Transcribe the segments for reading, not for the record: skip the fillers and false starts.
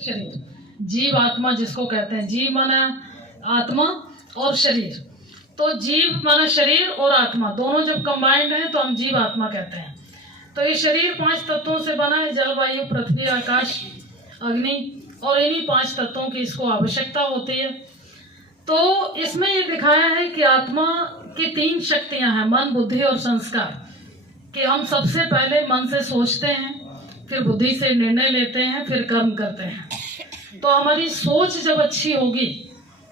शरीर, जीव आत्मा जिसको कहते हैं। जीव माना आत्मा और शरीर, तो जीव माना शरीर और आत्मा दोनों जब कंबाइंड है तो हम जीव आत्मा कहते हैं। तो ये शरीर 5 तत्वों से बना है, जल, वायु, पृथ्वी, आकाश, अग्नि, और इन्हीं 5 तत्वों की इसको आवश्यकता होती है। तो इसमें ये दिखाया है कि आत्मा की 3 शक्तियां हैं, मन, बुद्धि और संस्कार। कि हम सबसे पहले मन से सोचते हैं, फिर बुद्धि से निर्णय लेते हैं, फिर कर्म करते हैं। तो हमारी सोच जब अच्छी होगी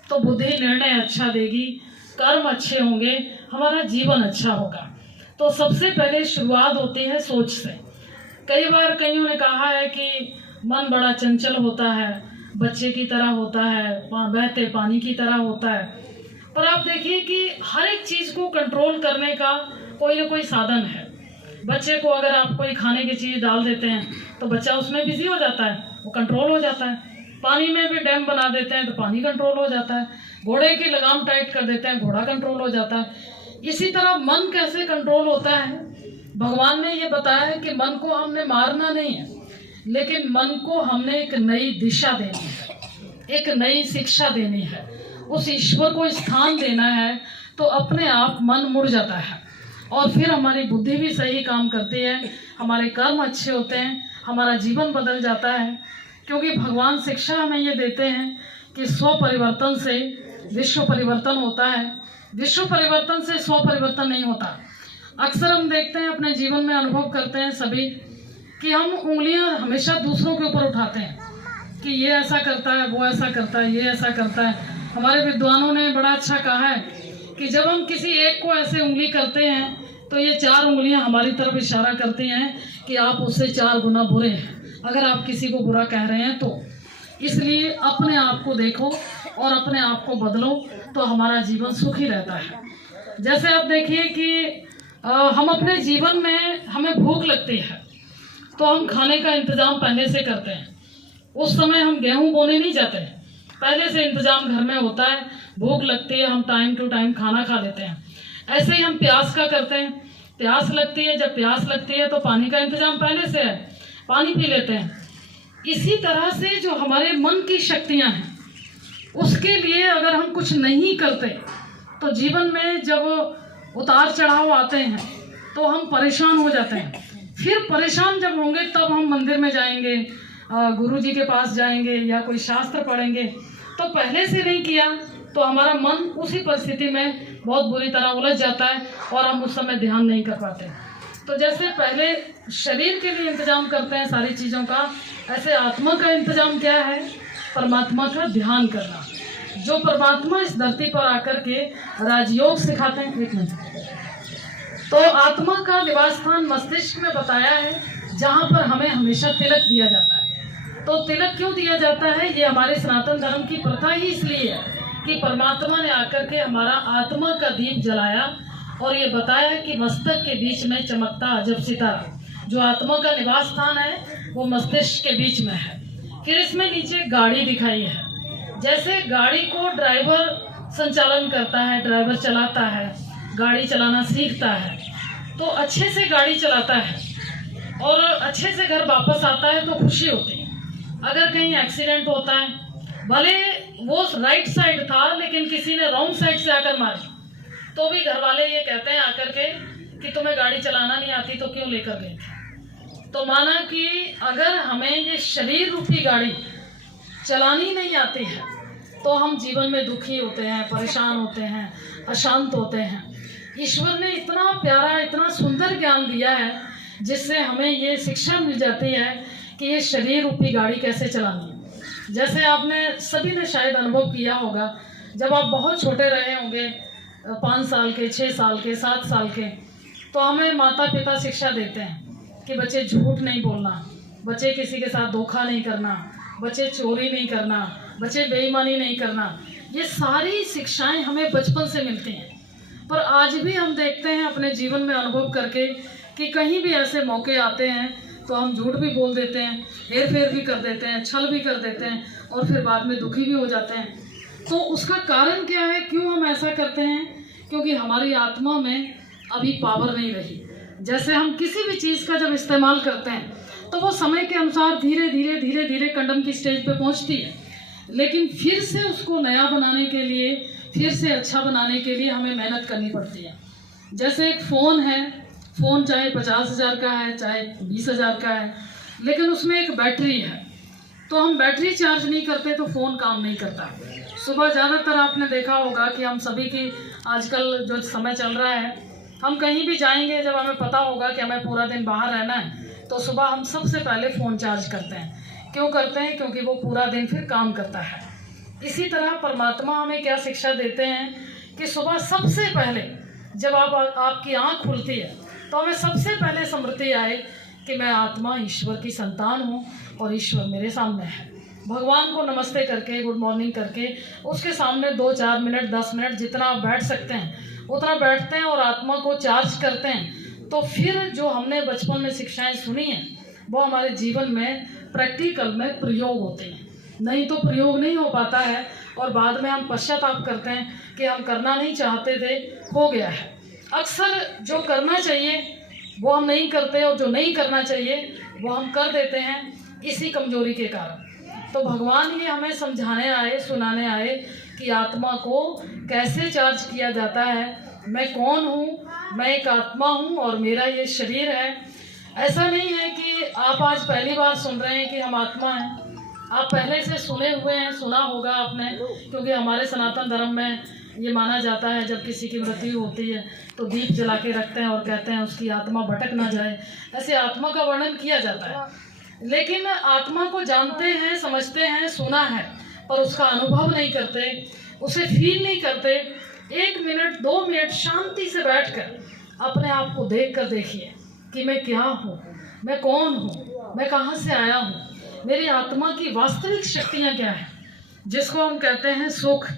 तो बुद्धि निर्णय अच्छा देगी, कर्म अच्छे होंगे, हमारा जीवन अच्छा होगा। तो सबसे पहले शुरुआत होती है सोच से। कई बार कईयों ने कहा है कि मन बड़ा चंचल होता है, बच्चे की तरह होता है, बहते पानी की तरह होता है। पर आप देखिए कि हर एक चीज को कंट्रोल करने का कोई ना कोई साधन है। बच्चे को अगर आप कोई खाने की चीज डाल देते हैं तो बच्चा उसमें बिजी हो जाता है, वो कंट्रोल हो जाता है। पानी में भी डैम बना देते हैं तो पानी कंट्रोल हो जाता है। घोड़े की लगाम टाइट कर देते हैं, घोड़ा कंट्रोल हो जाता है। इसी तरह मन कैसे कंट्रोल होता है, भगवान ने ये बताया है कि मन को हमने मारना नहीं है, लेकिन मन को हमने एक नई दिशा देनी है, एक नई शिक्षा देनी है, उस ईश्वर को स्थान देना है। तो अपने आप मन मुड़ जाता है और फिर हमारी बुद्धि भी सही काम करती है, हमारे कर्म अच्छे होते हैं, हमारा जीवन बदल जाता है। क्योंकि भगवान शिक्षा हमें ये देते हैं कि स्व परिवर्तन से विश्व परिवर्तन होता है, विश्व परिवर्तन से स्व परिवर्तन नहीं होता। अक्सर हम देखते हैं, अपने जीवन में अनुभव करते हैं सभी, कि हम उंगलियां हमेशा दूसरों के ऊपर उठाते हैं कि ये ऐसा करता है, वो ऐसा करता है, ये ऐसा करता है। हमारे विद्वानों ने बड़ा अच्छा कहा है कि जब हम किसी एक को ऐसे उंगली करते हैं तो ये 4 उंगलियां हमारी तरफ इशारा करती हैं कि आप उससे 4 गुना बुरे हैं, अगर आप किसी को बुरा कह रहे हैं तो। इसलिए अपने आप को देखो और अपने आप को बदलो तो हमारा जीवन सुखी रहता है। जैसे आप देखिए कि हम अपने जीवन में, हमें भूख लगती है तो हम खाने का इंतजाम पहले से करते हैं। उस समय हम गेहूं बोने नहीं जाते हैं, पहले से इंतजाम घर में होता है, भूख लगती है, हम टाइम टू टाइम खाना खा लेते हैं। ऐसे ही हम प्यास का करते हैं, प्यास लगती है, जब प्यास लगती है तो पानी का इंतजाम पहले से है, पानी पी लेते हैं। इसी तरह से जो हमारे मन की शक्तियां हैं, उसके लिए अगर हम कुछ नहीं करते तो जीवन में जब उतार चढ़ाव आते हैं तो हम परेशान हो जाते हैं। फिर परेशान जब होंगे तब हम मंदिर में जाएंगे, गुरु जी के पास जाएंगे या कोई शास्त्र पढ़ेंगे। तो पहले से नहीं किया तो हमारा मन उसी परिस्थिति में बहुत बुरी तरह उलझ जाता है और हम उस समय ध्यान नहीं कर पाते। तो जैसे पहले शरीर के लिए इंतजाम करते हैं सारी चीज़ों का, ऐसे आत्मा का इंतजाम क्या है, परमात्मा का ध्यान करना। जो परमात्मा इस धरती पर आकर के राजयोग सिखाते हैं। एक मिनट। तो आत्मा का निवास स्थान मस्तिष्क में बताया है, जहाँ पर हमें हमेशा तिलक दिया जाता है। तो तिलक क्यों दिया जाता है, ये हमारे सनातन धर्म की प्रथा ही इसलिए है कि परमात्मा ने आकर के हमारा आत्मा का दीप जलाया और ये बताया कि मस्तक के बीच में चमकता अजब सितारा। जो आत्मा का निवास स्थान है वो मस्तिष्क के बीच में है। फिर इसमें नीचे गाड़ी दिखाई है। जैसे गाड़ी को ड्राइवर संचालन करता है, ड्राइवर चलाता है, गाड़ी चलाना सीखता है तो अच्छे से गाड़ी चलाता है और अच्छे से घर वापस आता है तो खुशी होती है। अगर कहीं एक्सीडेंट होता है, भले वो राइट साइड था लेकिन किसी ने रॉन्ग साइड से आकर मारी, तो भी घर वाले ये कहते हैं आकर के कि तुम्हें गाड़ी चलाना नहीं आती तो क्यों लेकर गए थे। तो माना कि अगर हमें ये शरीर रूपी गाड़ी चलानी नहीं आती है तो हम जीवन में दुखी होते हैं, परेशान होते हैं, अशांत होते हैं। ईश्वर ने इतना प्यारा, इतना सुंदर ज्ञान दिया है जिससे हमें ये शिक्षा मिल जाती है कि ये शरीर रूपी गाड़ी कैसे चलानी है। जैसे आपने सभी ने शायद अनुभव किया होगा, जब आप बहुत छोटे रहे होंगे, 5 साल के, 6 साल के, 7 साल के, तो हमें माता पिता शिक्षा देते हैं कि बच्चे झूठ नहीं बोलना, बच्चे किसी के साथ धोखा नहीं करना, बच्चे चोरी नहीं करना, बच्चे बेईमानी नहीं करना। ये सारी शिक्षाएं हमें बचपन से मिलती हैं। पर आज भी हम देखते हैं अपने जीवन में अनुभव करके कि कहीं भी ऐसे मौके आते हैं तो हम झूठ भी बोल देते हैं, हेर फेर भी कर देते हैं, छल भी कर देते हैं और फिर बाद में दुखी भी हो जाते हैं। तो उसका कारण क्या है, क्यों हम ऐसा करते हैं? क्योंकि हमारी आत्मा में अभी पावर नहीं रही। जैसे हम किसी भी चीज़ का जब इस्तेमाल करते हैं तो वो समय के अनुसार धीरे धीरे कंडम की स्टेज पे पहुंचती है, लेकिन फिर से उसको नया बनाने के लिए, फिर से अच्छा बनाने के लिए हमें मेहनत करनी पड़ती है। जैसे एक फ़ोन है, फ़ोन चाहे 50,000 का है चाहे 20,000 का है, लेकिन उसमें एक बैटरी है, तो हम बैटरी चार्ज नहीं करते तो फ़ोन काम नहीं करता। सुबह ज़्यादातर आपने देखा होगा कि हम सभी की आजकल जो समय चल रहा है, हम कहीं भी जाएंगे, जब हमें पता होगा कि हमें पूरा दिन बाहर रहना है, तो सुबह हम सबसे पहले फ़ोन चार्ज करते हैं। क्यों करते हैं? क्योंकि वो पूरा दिन फिर काम करता है। इसी तरह परमात्मा हमें क्या शिक्षा देते हैं कि सुबह सबसे पहले जब आपकी आँख खुलती है तो हमें सबसे पहले स्मृति आए कि मैं आत्मा ईश्वर की संतान हूँ और ईश्वर मेरे सामने है। भगवान को नमस्ते करके, गुड मॉर्निंग करके, उसके सामने 2-4 मिनट 10 मिनट जितना आप बैठ सकते हैं उतना बैठते हैं और आत्मा को चार्ज करते हैं। तो फिर जो हमने बचपन में शिक्षाएं सुनी हैं वो हमारे जीवन में प्रैक्टिकल में प्रयोग होते हैं, नहीं तो प्रयोग नहीं हो पाता है और बाद में हम पश्चाताप करते हैं कि हम करना नहीं चाहते थे, हो गया है। अक्सर जो करना चाहिए वो हम नहीं करते और जो नहीं करना चाहिए वो हम कर देते हैं, इसी कमजोरी के कारण। तो भगवान ये हमें समझाने आए, सुनाने आए कि आत्मा को कैसे चार्ज किया जाता है। मैं कौन हूँ? मैं एक आत्मा हूँ और मेरा ये शरीर है। ऐसा नहीं है कि आप आज पहली बार सुन रहे हैं कि हम आत्मा हैं, आप पहले से सुने हुए हैं, सुना होगा आपने, क्योंकि हमारे सनातन धर्म में ये माना जाता है जब किसी की मृत्यु होती है तो दीप जला के रखते हैं और कहते हैं उसकी आत्मा भटक ना जाए, ऐसे आत्मा का वर्णन किया जाता है। लेकिन आत्मा को जानते हैं, समझते हैं, सुना है, पर उसका अनुभव नहीं करते, उसे फील नहीं करते। 1 मिनट 2 मिनट शांति से बैठकर अपने आप को देख कर देखिए कि मैं क्या हूँ, मैं कौन हूँ, मैं कहाँ से आया हूँ, मेरी आत्मा की वास्तविक शक्तियाँ क्या हैं, जिसको हम कहते हैं सुख।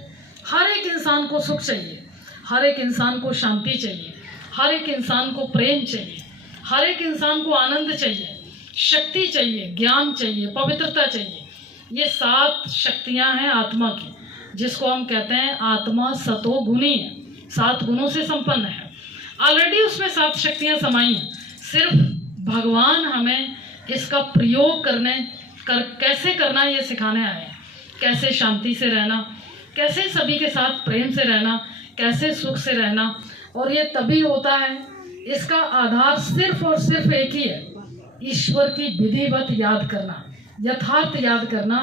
हर एक इंसान को सुख चाहिए, हर एक इंसान को शांति चाहिए, हर एक इंसान को प्रेम चाहिए, हर एक इंसान को आनंद चाहिए, शक्ति चाहिए, ज्ञान चाहिए, पवित्रता चाहिए। ये 7 शक्तियां हैं आत्मा की, जिसको हम कहते हैं आत्मा सतोगुणी है, 7 गुणों से संपन्न है। ऑलरेडी उसमें 7 शक्तियां समाई हैं, सिर्फ भगवान हमें इसका प्रयोग कैसे करना ये सिखाने आए हैं। कैसे शांति से रहना, कैसे सभी के साथ प्रेम से रहना, कैसे सुख से रहना। और ये तभी होता है, इसका आधार सिर्फ और सिर्फ एक ही है, ईश्वर की विधिवत याद करना, यथार्थ याद करना।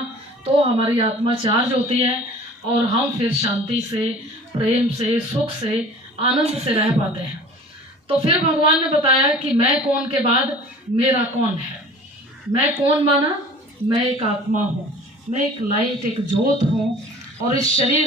तो हमारी आत्मा चार्ज होती है और हम फिर शांति से, प्रेम से, सुख से, आनंद से रह पाते हैं। तो फिर भगवान ने बताया कि मैं कौन के बाद मेरा कौन है। मैं कौन माना? मैं एक आत्मा हूँ, मैं एक लाइट, एक ज्योत हूँ और इस शरीर